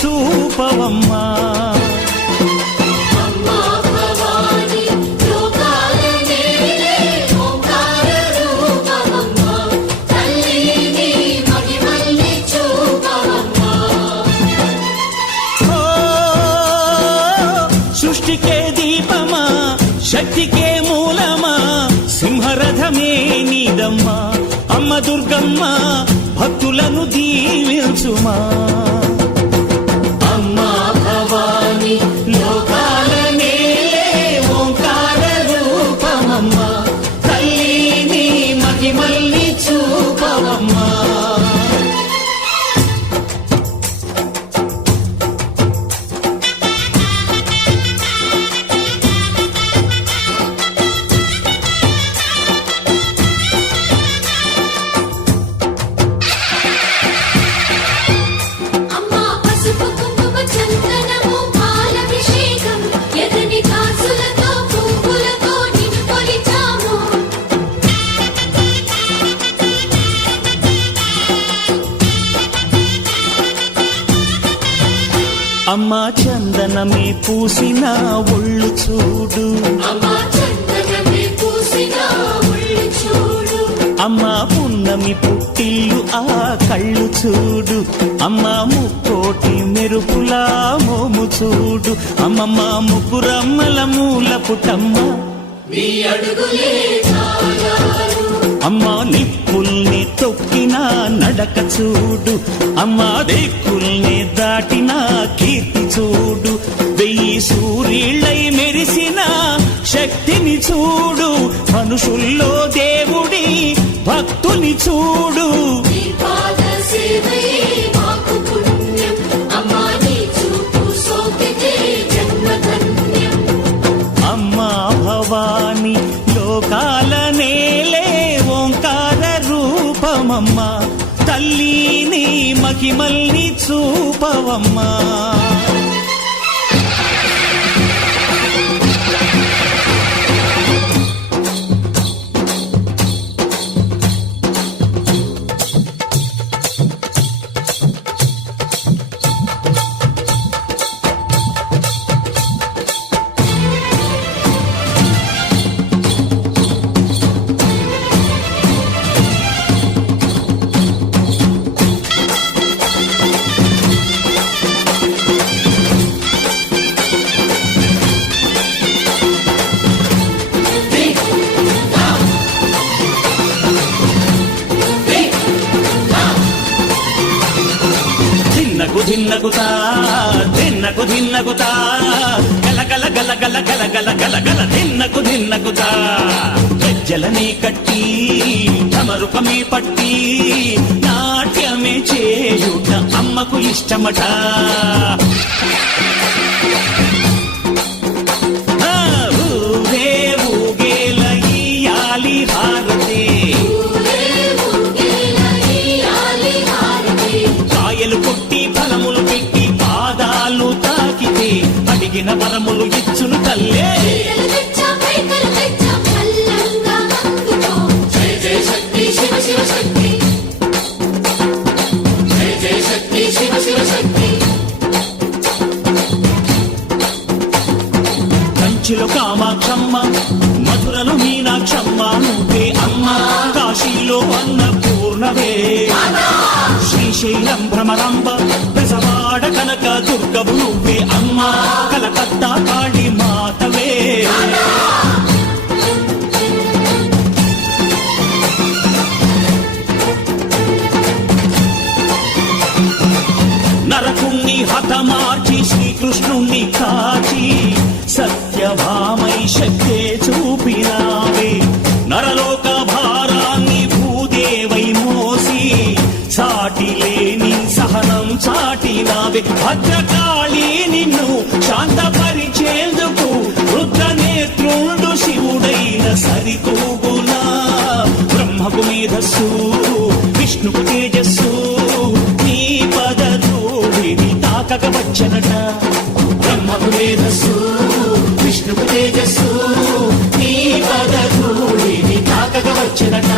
చూపవమ్మా. సృష్టికే దీపమా, శక్తికే మూలమా, సింహరథమే నీదమ్మా. అమ్మ దుర్గమ్మ భక్తులను దీవించుమా. అమ్మా భవాని లోకాల నేలే ఓంకార రూపమమ్మా, తల్లిని మహిమల్ని చూపవమ్మా. అమ్మా చందనమే పూసిన ఒళ్ళు చూడు, అమ్మా పున్నమి పుట్టిల్లు ఆ కళ్ళు చూడు, అమ్మా ముక్కోటి మెరుపులా మోము చూడు. అమ్మమ్మ ముగ్గురమ్మల మూల పుటమ్మ, అమ్మా నిప్పుల్ని తొక్కిన నడక చూడు, అమ్మా దిక్కుల్ని దాటిన కీర్తి చూడు. 1000 సూర్యుళ్ళై మెరిసిన శక్తిని చూడు, మనుషుల్లో దేవుడి భక్తుని చూడు. అమ్మా భవాని లోకాల నేలే ఓంకార రూపమమ్మా, తల్లిని మహిమల్ని చూపవమ్మా. ధిన్నగుతా ధిన్నకు ధిన్నగుతా గల గల గల గల గల గల గల గల ధిన్నగుతా. గజ్జలనే కట్టి ఢమరుకమే పట్టి నాట్యమే చేయుట అమ్మకు ఇష్టమట. ఊరే ఊగేల ఇయ్యాలి హారతి, కాయలు కొట్టి ఫలములు పెట్టి పాదాలు తాకితే అడిగిన వరములు ఇచ్చును తల్లే. కంచిలో కామాక్షమ్మ, మధురలో మీనాక్షమ్మ నువ్వే అమ్మ, కాశీలో అన్నపూర్ణవే, శ్రీశైలం భ్రమరాంబ, బెజవాడ కనక దుర్గవు నువ్వే అమ్మ, కలకత్తా కాళీ మాతవే. నరకుణ్ణి హతమార్చి శ్రీకృష్ణుణ్ణి కాచి సత్యభామై శక్తే చూపినావే. నరలోక భారాన్ని భూదేవై మోసి సాటి లేని సహనం చాటినావే. భద్రకాళి నిన్ను శాంతపరిచేందుకు రుద్రనేత్రుండు శివుడైన సరితూగునా. బ్రహ్మకు మేధస్సు, విష్ణుకు తేజస్సు, నీ పదధూళిని తాకక వచ్చనట. బ్రహ్మకు మేధస్సు, విష్ణుకు తేజస్సు, నీ పదధూళిని తాకక వచ్చనట.